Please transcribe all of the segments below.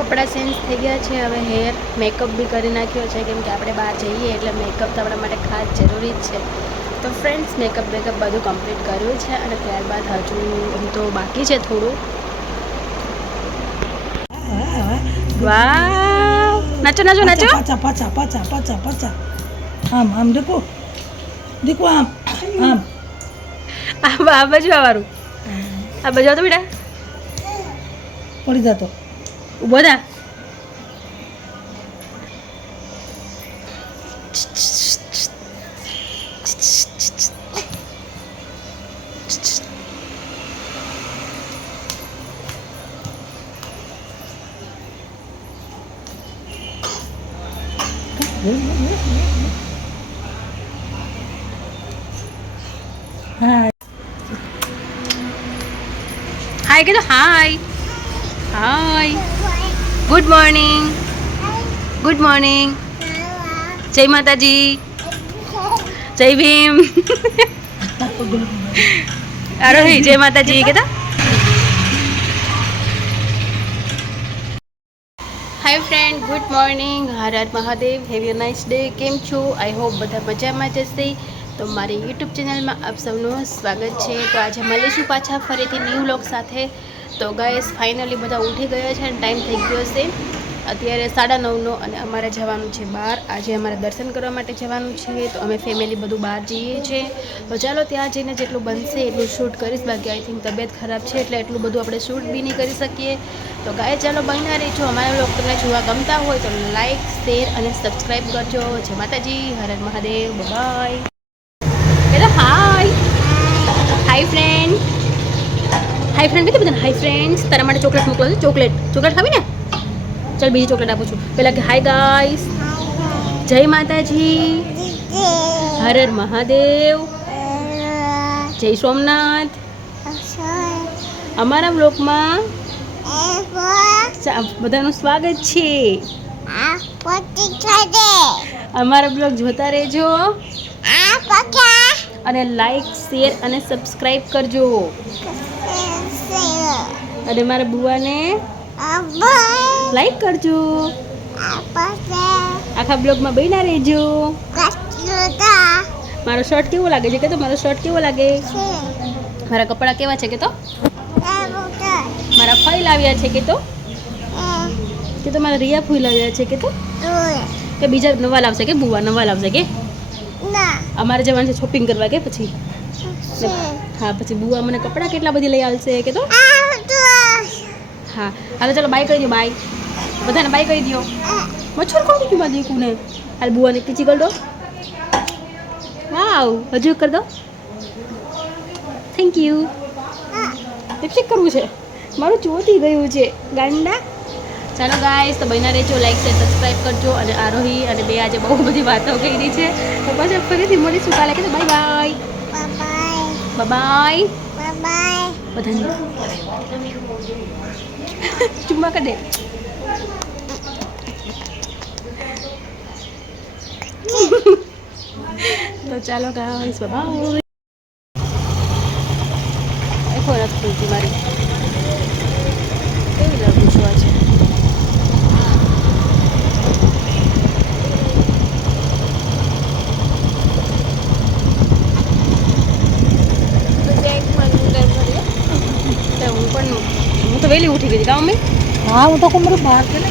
કપડાં ચેન્જ થઈ ગયા છે. હવે હેર મેકઅપ બી કરી નાખ્યો છે. કેમ કે આપણે બહાર જઈએ એટલે મેકઅપ તો આપણા માટે ખાસ જરૂરી જ છે. તો ફ્રેન્ડ્સ મેકઅપ બેકઅપ બધું કમ્પ્લીટ કર્યું છે અને ત્યારબાદ હજુ એમ તો બાકી છે થોડું. વાહ નાચો નાચો નાચો. પાછા પાછા પાછા પાછા પાછા આમ આમ દેખો દેખો આમ આમ. આ બાજુ આવવાનું. આ બાજુ આવતો બેટા. પડી જતો. ઊભો થા હા હાય કીધું hi hi good morning good morning જય માતાજી જય ભીમ આરોહી જય માતાજી કહેતા hi friend good morning Har Har Mahadev have nice day કેમ છો આઈ હોપ બધા મજામાં જશે તો મારી યુટ્યુબ ચેનલમાં આપ સૌનું સ્વાગત છે. તો આજે મળીશું પાછા ફરીથી ન્યૂ લોક સાથે. તો ગાયસ ફાઇનલી બધા ઉઠી ગયા છે અને ટાઈમ થઈ ગયો છે. અત્યારે સાડા નવનો અને અમારે જવાનું છે બહાર. આજે અમારે દર્શન કરવા માટે જવાનું છે, તો અમે ફેમિલી બધું બહાર જઈએ છીએ. તો ચાલો ત્યાં જઈને જેટલું બનશે એટલું શૂટ કરીશ. બાકી આઈ થિંક તબિયત ખરાબ છે એટલે એટલું બધું આપણે શૂટ બી નહીં કરી શકીએ. તો ગાય ચાલો બન્યા રહીશું અમારા લોકોને જોવા ગમતા હોય તો લાઈક શેર અને સબસ્ક્રાઈબ કરજો. જય માતાજી. હર મહાદેવ. બાય એટલે હાય હાય ફ્રેન્ડ હાય ફ્રેન્ડ કીધું બધાને? હાય ફ્રેન્ડ્સ તારા માટે ચોકલેટ મોકલો છે. ચોકલેટ. ચોકલેટ ખાવી ને? ચાલ બીજી ચોકલેટ આપું છું. પેલા કે હાય ગાઈસ જય માતાજી. હર હર મહાદેવ. જય સોમનાથ. અમારા બ્લોકમાં બધાનું સ્વાગત છે. અમારા બ્લોગ જોતા રહેજો. અને લાઈક શેર અને સબસ્ક્રાઈબ કરજો. અને મારા બુવાને? લાઈક કરજો. આખા બ્લોગમાં બન્યા રહેજો. મારો શર્ટ કેવો લાગે છે? કે તો મારો શર્ટ કેવો લાગે? મારા કપડાં કેવા છે કે તો મારા ફાઇલ આવ્યા છે કે તો કે તો મારા રિયા ફૂલ આવ્યા છે કે તો કે બીજા નવા લાવશે કે બુવા નવા લાવશે કે? અમારે જવાનું છે શોપિંગ કરવા કે પછી? હા, પછી બુવા મને કપડાં કેટલા બધી લઈ આવશે કે તો હા હાલો ચાલો બાય કરી દો બાય બધાને બાય કરી દો મચ્છર કોણ કીધું મારી દીકુને? હાલ બુવાને કીચી કરી દો. વાવ, હજુ કરી દો. થેન્ક યુ લિપસ્ટિક કરવું છે. મારું ચોથી ગયું છે, ગાંડા. ચાલો ગાઈસ તો બન્યા રહેજો. લાઈક શેર સબસ્ક્રાઈબ કરજો. અને આરોહી અને બે આજે બહુ બધી વાતો કરી છે. તો પછી ફરીથી મળીશું કાલે. કે બાય બાય બાય બધાને ચુમ્મા કરી દે તો ચાલો ગાઈસ બાય એ ફોન નથી ખુલતી મારી કેવી લાગુ છું આજે તો હું પણ હું તો વહેલી ઉઠી ગઈ હતી કામ મમ્મી હા હું તો કોઈ મારું બહાર કે ને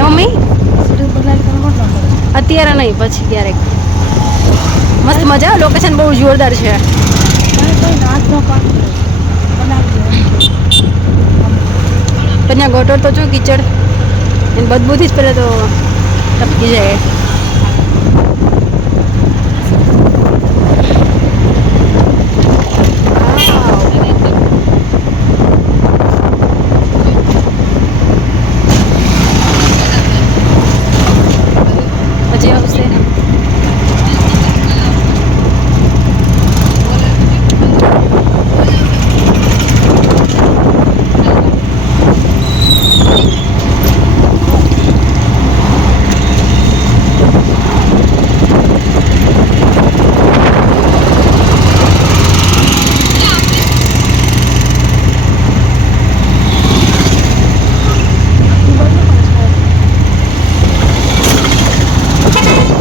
હે મમ્મી? અત્યારે નહીં પછી ક્યારેક. મસ્ત મજા લોકેશન બહુ જોરદાર છે. પણ ત્યાં ગટર તો જો કીચડ. એને બદબૂથી જ પહેલાં તો ટપકી જાય પછી આવશે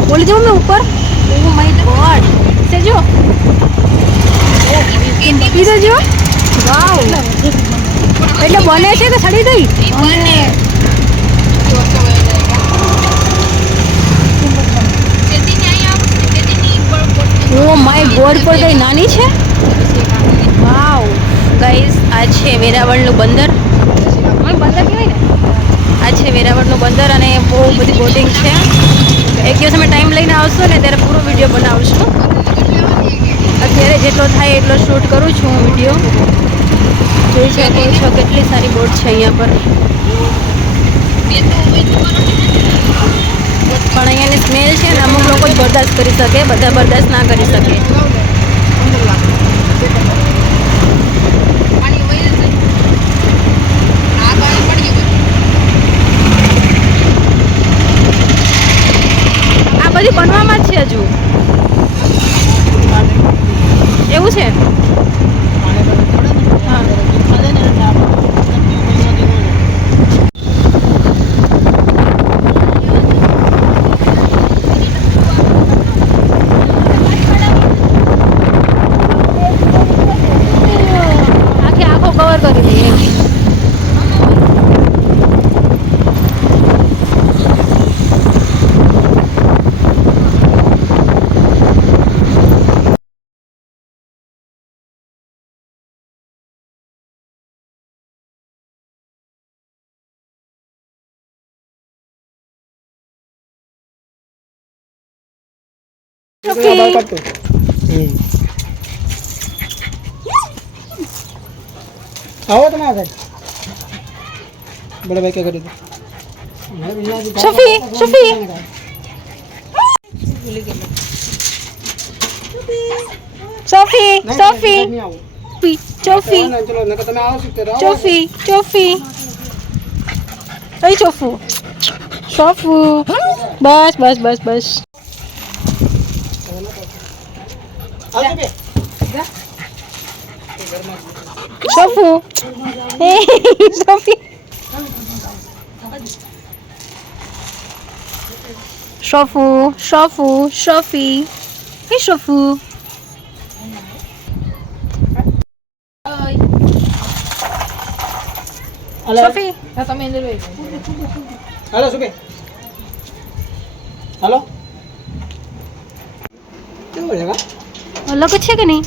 બોલી જાઉં મેં ઉપર ઓ માય ગોડ સેજો પીધો જો વાવ એટલે બને છે કે સડી ગઈ? ઓ માય ગોડ પર કઈ નાની છે? વાવ. ગાઈસ આ છે વેરાવળનું બંદર. બંદર કહેવાય ને? આ છે વેરાવળનું બંદર અને બહુ બધી બોટિંગ છે. એક દિવસ અમે ટાઈમ લઈને આવશો ને ત્યારે પૂરો વીડિયો બનાવશું. અત્યારે જેટલો થાય એટલો શૂટ કરું છું હું વીડિયો જોઈ શકો છો કેટલી સારી બોટ છે અહીંયા પર. પણ અહીંયાની સ્મેલ છે ને, અમુક લોકો જ બરદાસ્ત કરી શકે, બધા બરદાસ્ત ના કરી શકે. આ બધી બનવામાં જ છે હજુ. એવું છે આખે આખો કવર કરી દઈએ આવો તમે આગળ બડે ભાઈ કે કરી દો શફી શફી સોફી સોફી ચોફી. ચોફી ચોફી ચોફુ બસ બસ બસ બસ આવજો બે ચોફુ હે સોફી શોફુ શોફુ શોફી હે શોફુ હાલો શોફી હાલો સુબે હાલો કેવું છે કા અલગ જ છે કે નહીં?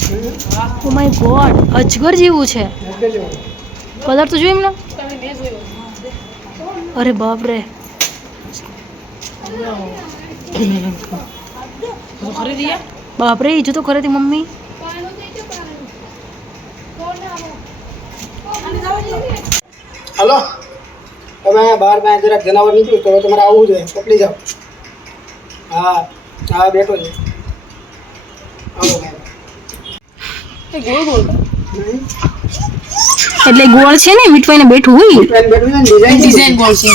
ઓ માય ગોડ અજગર જેવું છે. કલર તો જોયું એમને? અરે બાપ રે બાપ રે ઈ જો તો ખરેથી મમ્મી. હલો. તમે બહાર મેં જરાક જનાવર નીકળ્યું તો તમારે આવવું જોઈએ. પકડી જાઓ. હા હા બેઠો છે. આવો એટલે ગોળ છે ને મીઠવાઈને બેઠું હોય. છે ને ડિઝાઇન ગોળ છે.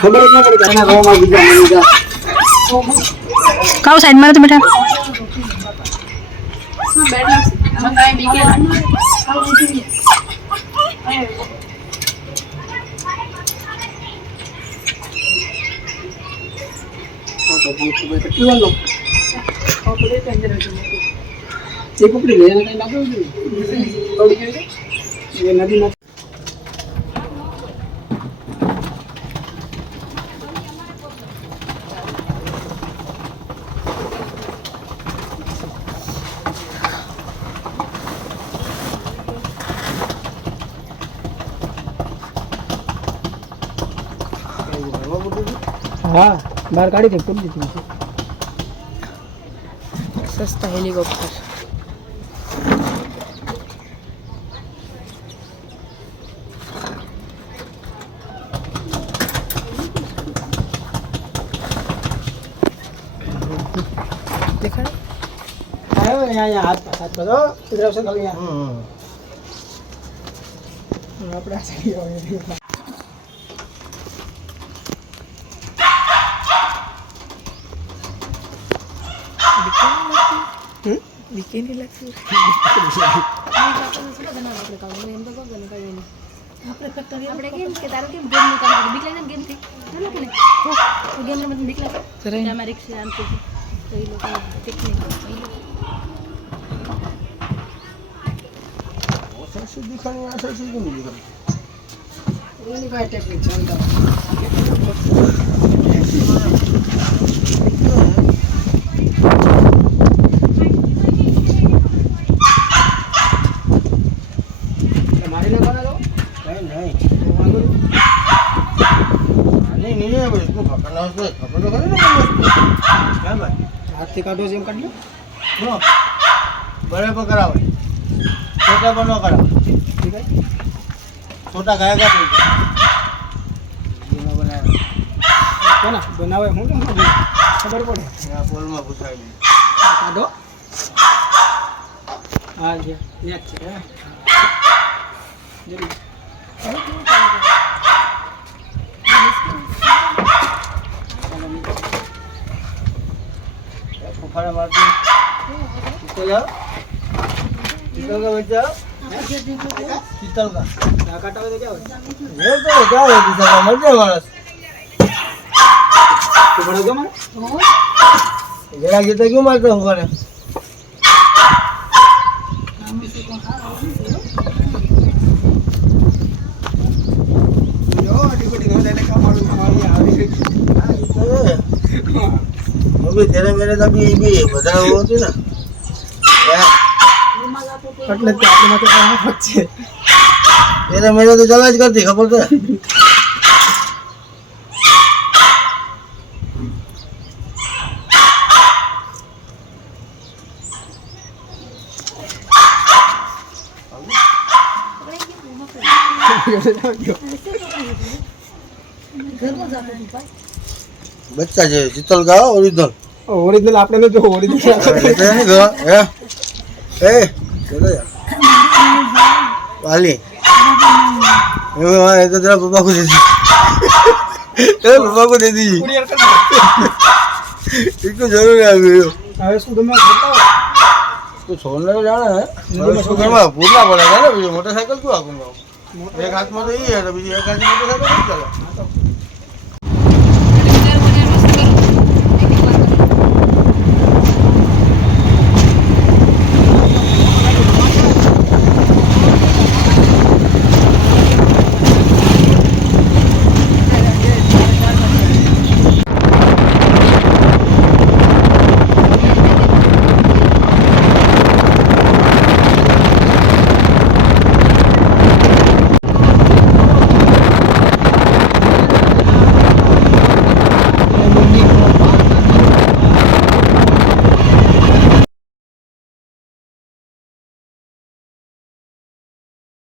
ખબર જ ન પડે કે આના ભાવમાં બીજા મળી જાય કાવ સાઈડમાં તો બેઠા કેટલું લો? એ પકડી ગઈ એને કઈ લાગ્યું નથી એ નદીમાં હા, બહાર કાઢી દે, કરી દીધી સસ્તા હેલિકોપ્ટર. દેખાડે આવ્યો ને અહીંયા હાથ હાથ બધો સુધરાવશે ખાલી અહીંયા આપણે આ સાઈડ આવીએ. આપણે કેમ કે તારો કેમ ગેમ કામ કરે? બીક લાગે ને ગેમથી? ના લાગે ને? તો ગેમને બધું બીક લાગે? જરાય કે આમાં રિક્ષા આમ. તો એ લોકો ટેકનિક હોય. તો એ લોકો એની પાસે ટેકનિક છે અંદાજ. મારી નાખવાના છો? તો વાંધો નહીં. હાથથી કાઢો છે એમ કાઢી લો. બરાબર કરાવે. છોટા પણ ન કરાવે. ઠીક છે. છોટા ગાયક કોના? બનાવે હું ખબર પડે. આ પોલમાં ઘુસાવી કાઢો. હા યાદ છે. તો ક્યાં હોય? ચીતલ કા મરજે માણસ તું ભણો છો મારે? જરા ગીતો ક્યું મારતો ફોફાડે જો, આટલી બધી ગમે તેને કમાડું, કમાડું, આવી ગઈ. તો બી બધા એવું હતું ને. એટલે તો આપણી તો છે. તો ચાલે જ કરતી ખબર છે? બચ્ચા છે શીતલ ગાઓ ઓરિજિનલ. ઓરિજિનલ આપણે જો ઓરિજિનલ જો એ. એ વાલી. એ તો તેરા પપ્પા કો દે દી તેરા પપ્પા કો દે. દી એક જરૂર આવે હવે શું તમે તો છોડને જાણે શું કરવા ભૂલા પડે ને? બીજો મોટરસાયકલ શું આપું? એક હાથમાં તો એ બીજી એક હાથમાં મોટરસાઇકલ ચાલે?